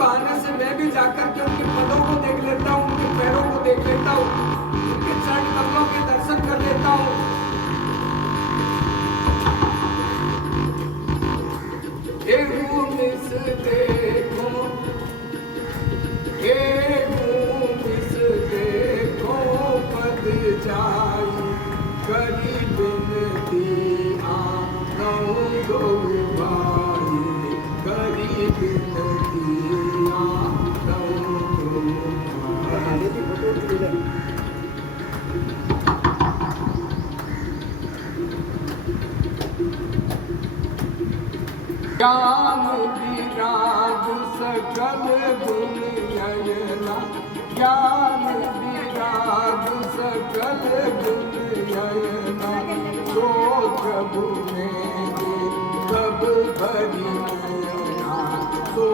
बहाने से मैं भी जाकर के उनके पदों को देख लेता हूँ, उनके पैरों को देख लेता हूँ, उनके चरण कमलों के दर्शन कर लेता हूँ। देखो पद जाई करी बिनती आनो दो भाई, करी बिनती आनो दो भाई। ज्ञान विराग सकल गुण नयना, ज्ञान विराग सकल गुण नयना, तो प्रभु मेरे कब भरी नयना, तो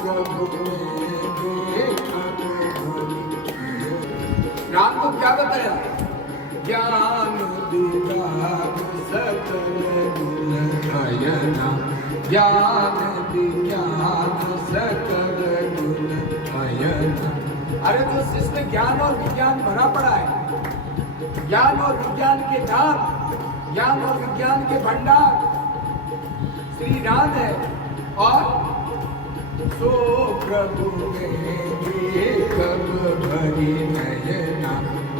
प्रभु मेरे कब भरी नयना। राम को क्या बताया? ज्ञान विराग सकल गुण नयना, ज्ञान विज्ञान सकल गुण नयना। अरे तो जिसमें ज्ञान और विज्ञान भरा पड़ा है, ज्ञान और विज्ञान के धाम, ज्ञान और विज्ञान के भंडार श्री राम है। और सो प्रभु मेरे कब भरी नयना,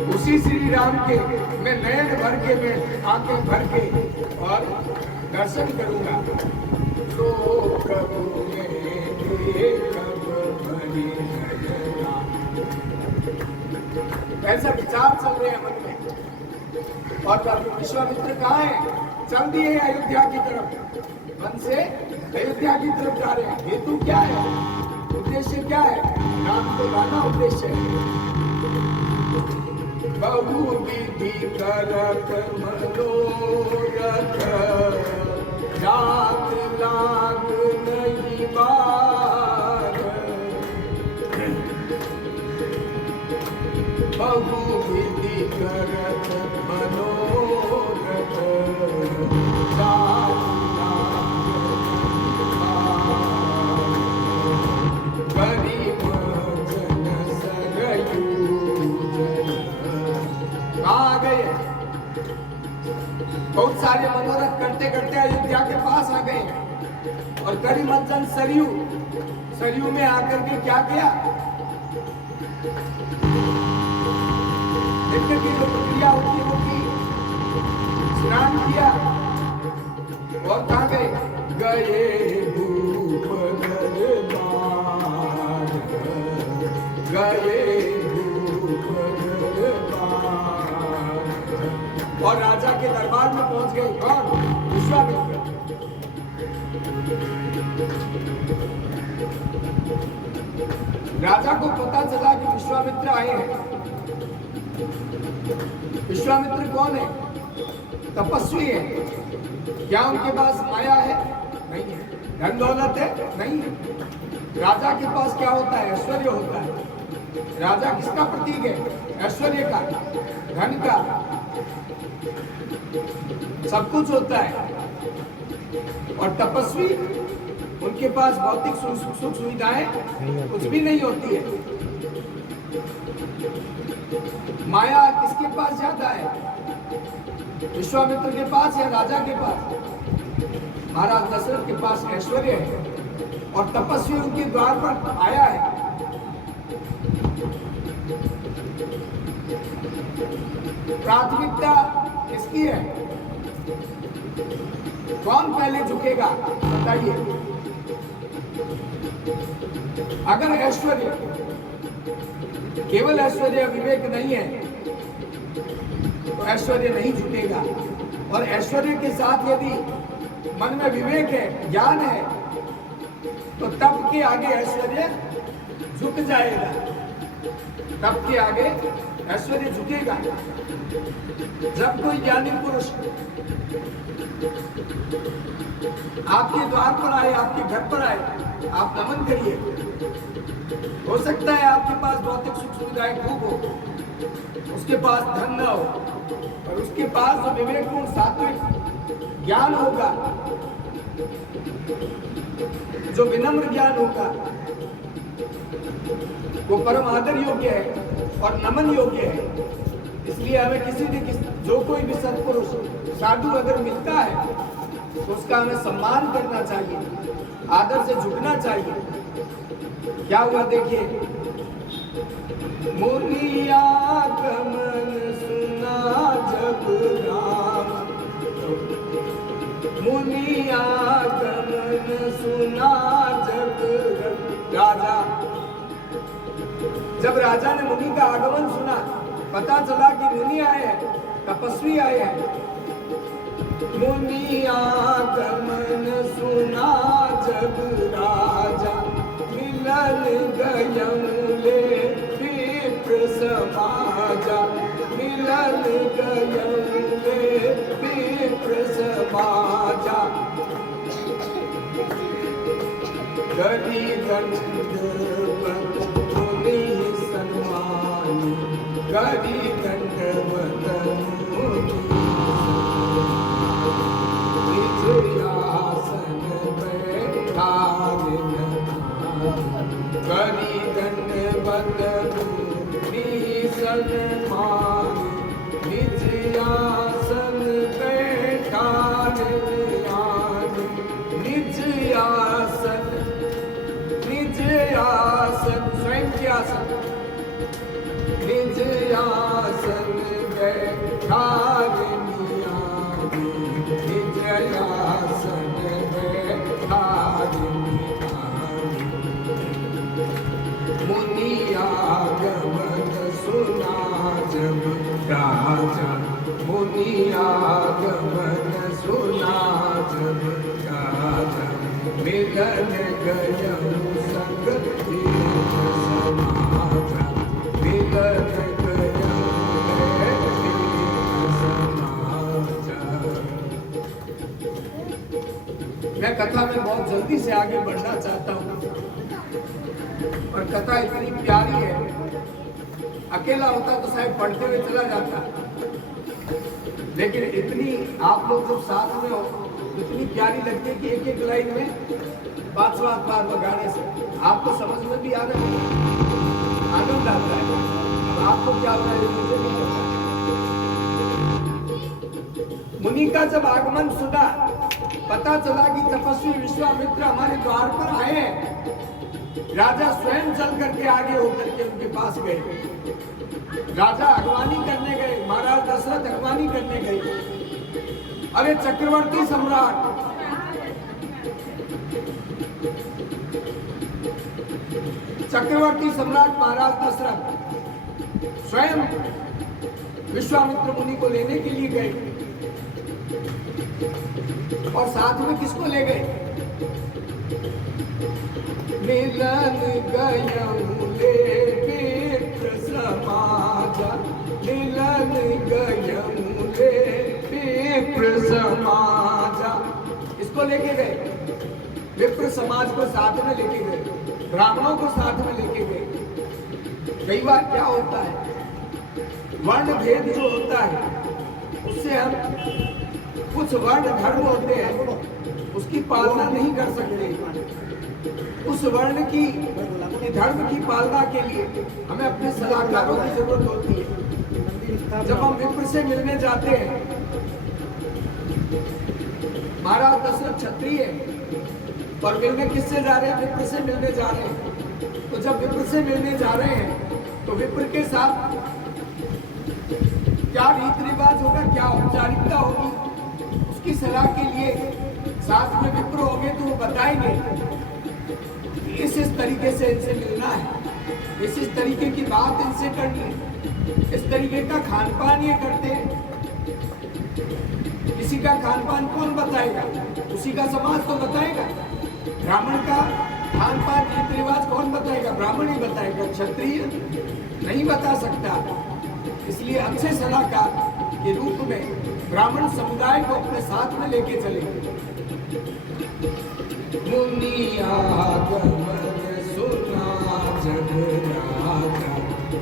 उसी श्री राम के मैं नयन भर के, मैं आंखें भर के और दर्शन करूंगा। तो प्रभु मेरे कब भरी नयना। ऐसा विचार चल रहे हैं मन में। और विश्वामित्र कहाँ है? चल दिए अयोध्या की तरफ, मन से अयोध्या की तरफ जा रहे हैं। हेतु क्या है? उद्देश्य क्या है? राम को लाना उद्देश्य है। बहु विधि करत मनोरथ, जात लाग नहीं बार, बहु विधि करत मनोरथ, जात गरीब जन सरयू जन। कहाँ गए? बहुत सारे मनोरथ करते करते अयोध्या के पास आ गए। और गरीब जन सरयू, सरयू में आकर के क्या किया? देखने की जो प्रक्रिया होती होगी, स्नान किया। और कहाँ गए? गए भूप दरबार, गए भूप दरबार। और राजा के दरबार में पहुंच गए। कौन? विश्वामित्र। राजा को पता चला कि विश्वामित्र आए हैं। विश्वामित्र कौन है? तपस्वी है। क्या उनके पास माया है? नहीं है। धन दौलत है? नहीं है। राजा के पास क्या होता है? ऐश्वर्य होता है। राजा किसका प्रतीक है? ऐश्वर्य का, धन का, सब कुछ होता है। और तपस्वी, उनके पास भौतिक सुख सुविधाएं कुछ भी नहीं होती है। माया किसके पास ज्यादा है? विश्वामित्र के पास या राजा के पास? महाराज दशरथ के पास ऐश्वर्य है और तपस्वी उनके द्वार पर आया है। प्राथमिकता किसकी है? कौन पहले झुकेगा? बताइए। अगर ऐश्वर्य, केवल ऐश्वर्य, विवेक नहीं है तो ऐश्वर्य नहीं झुकेगा। और ऐश्वर्य के साथ यदि मन में विवेक है, ज्ञान है, तो तप के आगे ऐश्वर्य झुक जाएगा। तप के आगे ऐश्वर्य झुकेगा। जब कोई ज्ञानी पुरुष आपके द्वार पर आए, आपके घर पर आए, आप नमन करिए। हो सकता है आपके पास भौतिक सुख सुविधाएं खूब हो, उसके पास धन न हो, और उसके पास जो विवेकपूर्ण सात्विक ज्ञान होगा, जो विनम्र ज्ञान होगा, वो परम आदर योग्य है और नमन योग्य है। इसलिए हमें किसी भी जो कोई भी सत्पुरुष साधु अगर मिलता है तो उसका हमें सम्मान करना चाहिए, आदर से झुकना चाहिए। क्या हुआ देखिए, मुनिया गमन सुना जब राम, मुनिया गमन सुना जब राजा। जब राजा ने मुनि का आगमन सुना, पता चला कि मुनि आए हैं, तपस्वी आए हैं। मुनि आगमन सुना जब राजा, मिलन गयमुले विप्र समाजा, मिलन गयमुले विप्र समाजा। गरी दंडवत मुनि सन्मानी, गरी दंडवत मुनि आसन बैठावे, गरी दंडवत मुनि सन्मानी, निज आसन बैठावे, निज आसन, निज आसन, स्वयं के आसन, निज आसन बैठावे, निज आसन बैठावे। मुनि आगमन सुना जब राजा, मुनि आगमन सुना जब राजा, मिलन गयमु संग तीर्थ समाजा, मिलन गयमु तीर्थ समाजा। मैं कथा में बहुत जल्दी से आगे बढ़ना चाहता हूँ और कथा इतनी प्यारी है, अकेला होता तो शायद पढ़ते हुए चला जाता, लेकिन इतनी आप लोग जब साथ में हो इतनी प्यारी लगती है कि एक एक लाइन में 5 बार बगाने से आपको समझ में भी आ रहा है, आनंद आता है। आपको क्या हो रहा है मुझे नहीं पता। मुनि का जब आगमन सुना, पता चला कि तपस्वी विश्वामित्र हमारे द्वार पर आए हैं। राजा स्वयं चल करके आगे होकर के उनके पास गए। राजा अगवानी करने गए, महाराज दशरथ अगवानी करने गए। अरे चक्रवर्ती सम्राट, चक्रवर्ती सम्राट महाराज दशरथ स्वयं विश्वामित्र मुनि को लेने के लिए गए और साथ में किसको ले गए? मिलन गयमुले विप्र समाजा, मिलन गयमुले विप्र समाजा। इसको लेके गए, विप्र समाज को साथ में लेके गए, ब्राह्मणों को साथ में लेके गए। कई बार क्या होता है, वर्ण भेद जो होता है उससे हम कुछ वर्ण धर्म होते हैं उसकी पालना नहीं कर सकते। उस वर्ण की धर्म की पालना के लिए हमें अपने सलाहकारों की जरूरत होती है। जब हम विप्र से मिलने जाते हैं, महाराज दशरथ क्षत्रिय और मिलने किससे जा रहे हैं? विप्र से मिलने जा रहे हैं। तो जब विप्र से मिलने जा रहे हैं तो विप्र के साथ क्या रीति रिवाज होगा, क्या औपचारिकता होगी, उसकी सलाह के लिए साथ में विप्र होंगे तो वो बताएंगे इस तरीके से इनसे मिलना है, इस तरीके की बात इनसे करनी है, इस तरीके का खान पान ये करते हैं। किसी का खान पान कौन बताएगा? उसी का समाज तो बताएगा। ब्राह्मण का खान पान रीति रिवाज कौन बताएगा? ब्राह्मण ही बताएगा, क्षत्रिय नहीं बता सकता। इसलिए अच्छे सलाहकार के रूप में ब्राह्मण समुदाय को अपने साथ में लेके चले। मुनि आगमन सुना जब राजा,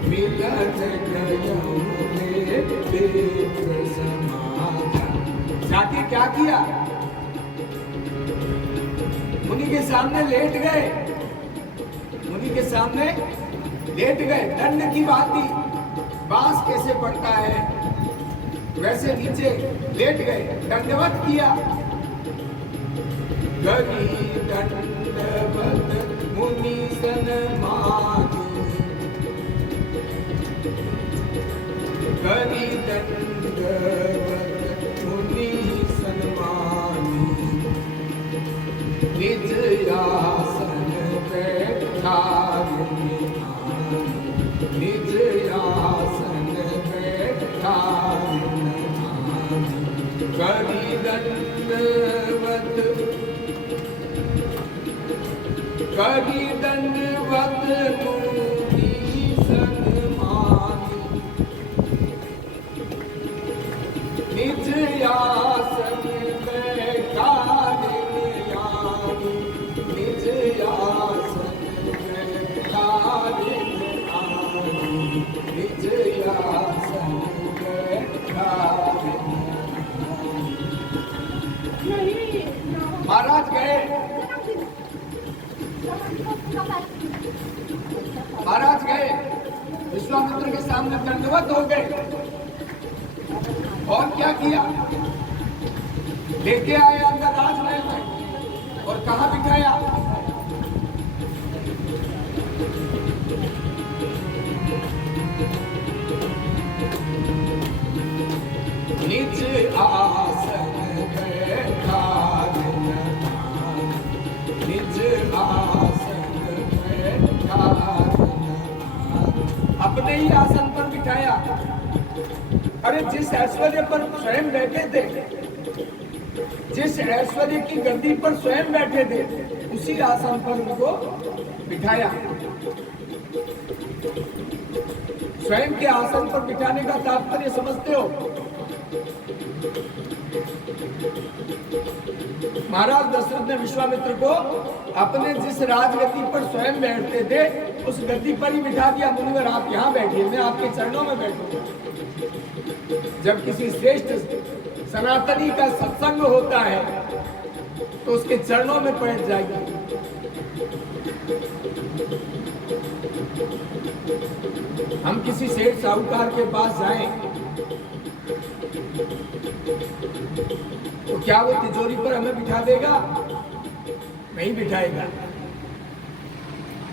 मिलन गयमुले विप्र समाजा। जाके क्या किया? मुनि के सामने लेट गए, मुनि के सामने लेट गए, दंड की भांति बांस कैसे पड़ता है वैसे नीचे लेट गए, दंडवत किया। गरी दंडवत मुनि सन्मानी, गरी दंडवत मुनि सन्मानी, निज आसन बैठाए, निज आसन बैठाए, गरी दंडवत, गरी दंडवत मुनि सन्मानी, निज आसन बैठाए, निज आसन बैठाए, निज आसन बैठाए। महाराज गए, महाराज गए, विश्वामित्र के सामने दंडवत हो गए। और क्या किया? लेके आए अंदर राजमहल में और कहाँ बिठाया? निज आसन बैठाए, निज आसन बैठाए, अपने ही आसन पर बिठाया। अरे जिस ऐश्वर्य पर स्वयं बैठे थे, जिस ऐश्वर्य की गद्दी पर स्वयं बैठे थे, उसी आसन पर उनको बिठाया। स्वयं के आसन पर बिठाने का तात्पर्य समझते हो? महाराज दशरथ ने विश्वामित्र को अपने जिस राजगद्दी पर स्वयं बैठते थे उस गद्दी पर ही बिठा दिया। मुनिवर आप यहाँ बैठिए, मैं आपके चरणों में बैठूंगा। जब किसी श्रेष्ठ सनातनी का सत्संग होता है तो उसके चरणों में बैठ जाएगी। हम किसी सेठ साहूकार के पास जाएं तो क्या वो तिजोरी पर हमें बिठा देगा? नहीं बिठाएगा।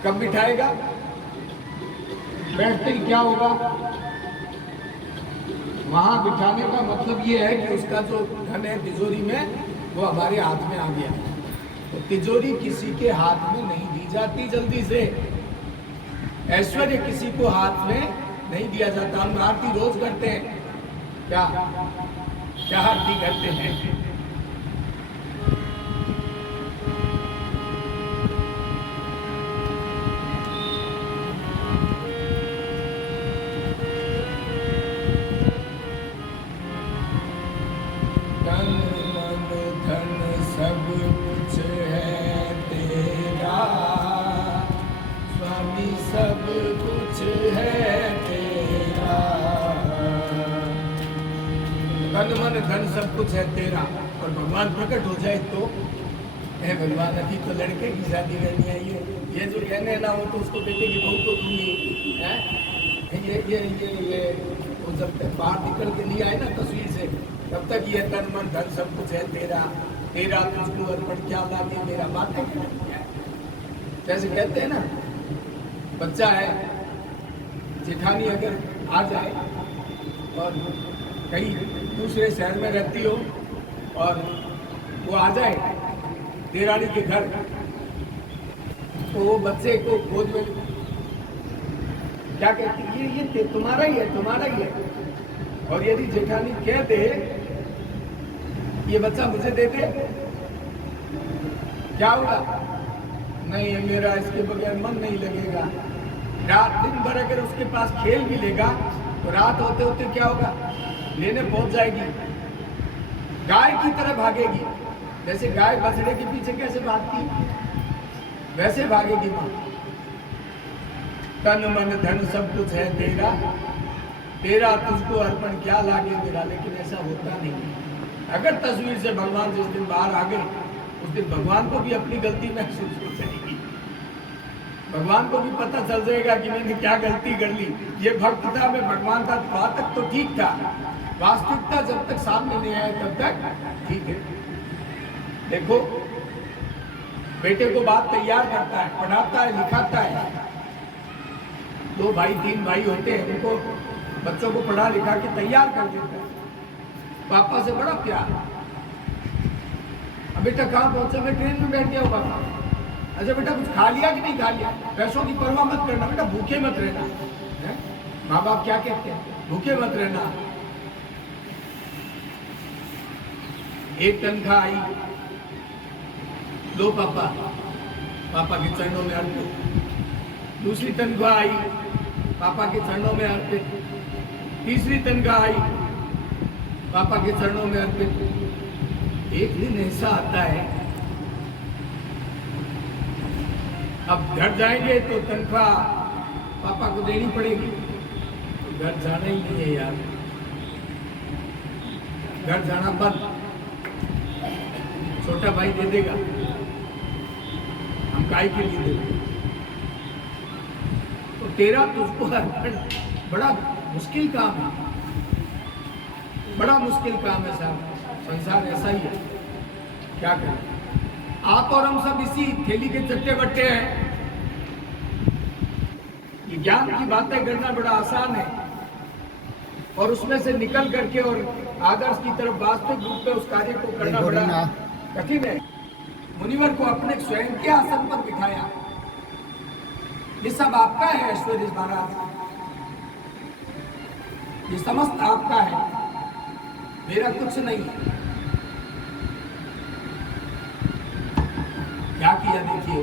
कब बिठाएगा? बैठते ही क्या होगा? वहां बिठाने का मतलब ये है कि उसका जो धन है तिजोरी में वो हमारे हाथ में आ गया। तो तिजोरी किसी के हाथ में नहीं दी जाती जल्दी से। ऐश्वर्य किसी को हाथ में नहीं दिया जाता। हम आरती रोज करते हैं, क्या क्या आरती करते हैं? तन मन धन सब कुछ है तेरा, और भगवान प्रकट हो जाए तो है भगवान अभी तो लड़के की शादी करनी है, ये जो कहने ना हो तो उसको बेटे की बहू तो दूंगी है। ये वो जब तक बाहर निकल के लिए आए ना तस्वीर से, तब तक ये तन मन धन सब कुछ है तेरा, तेरा तुझको अर्पण क्या लागे मेरा। बातें जैसे कहते हैं ना, बच्चा है, जेठानी अगर आ जाए और कहीं दूसरे शहर में रहती हो और वो आ जाए देरानी के घर, तो वो बच्चे को गोद में क्या कहती है, ये तुम्हारा ही है, तुम्हारा ही है। और यदि जेठानी कह दे ये बच्चा मुझे दे दे, क्या होगा? नहीं मेरा इसके बगैर मन नहीं लगेगा। रात दिन भर अगर उसके पास खेल भी लेगा तो रात होते होते क्या होगा? लेने पहुंच जाएगी, गाय की तरह भागेगी। जैसे गाय बछड़े के पीछे कैसे भागती, वैसे भागेगी माँ। तन मन धन सब कुछ है तेरा, तेरा तुझको अर्पण क्या लागे मेरा। लेकिन ऐसा होता नहीं। अगर तस्वीर से भगवान जिस दिन बाहर आ गए, उस दिन भगवान को भी अपनी गलती महसूस हो जाएगी। भगवान को भी पता चल जाएगा कि मैंने क्या गलती कर ली। ये भक्त था, मैं भगवान था, वहां तक तो ठीक था, वास्तविकता जब तक सामने नहीं आए तब तक ठीक है। देखो, बेटे को बात तैयार करता है, पढ़ाता है, लिखाता है। 2 भाई 3 भाई होते हैं, उनको बच्चों को पढ़ा लिखा के तैयार कर देता है। पापा से बड़ा प्यार। अब बेटा कहाँ पहुंचा? मैं ट्रेन में बैठ गया हूँ पापा। अच्छा बेटा कुछ खा लिया कि नहीं खा लिया? पैसों की परवाह मत करना बेटा, भूखे मत रहना है? माँ बाप क्या कहते हैं? भूखे मत रहना। एक तनख्वाह आई, लो पापा, पापा के चरणों में अर्पित। दूसरी तनख्वाह आई, पापा के चरणों में अर्पित। तीसरी तनख्वाह आई, पापा के चरणों में अर्पित। एक दिन ऐसा आता है, अब घर जाएंगे तो तनख्वाह पापा को देनी पड़ेगी, तो घर जाना ही नहीं है यार, घर जाना बंद। छोटा भाई दे देगा, हम काय के लिए देंगे? तो तेरा तुझको अर्पण बड़ा मुश्किल काम है, बड़ा मुश्किल काम है साहब। संसार ऐसा ही है, क्या करें? आप और हम सब इसी थैली के चट्टे बट्टे हैं। ये ज्ञान की बातें करना बड़ा आसान है, और उसमें से निकल करके और आदर्श की तरफ वास्तविक रूप में उस कार्य को करना बड़ा कठिन है। मुनिवर को अपने स्वयं के आसन पर बिठाया। ये सब आपका है ऐश्वर्य महाराज, ये समस्त आपका है, मेरा कुछ नहीं है। क्या किया देखिए।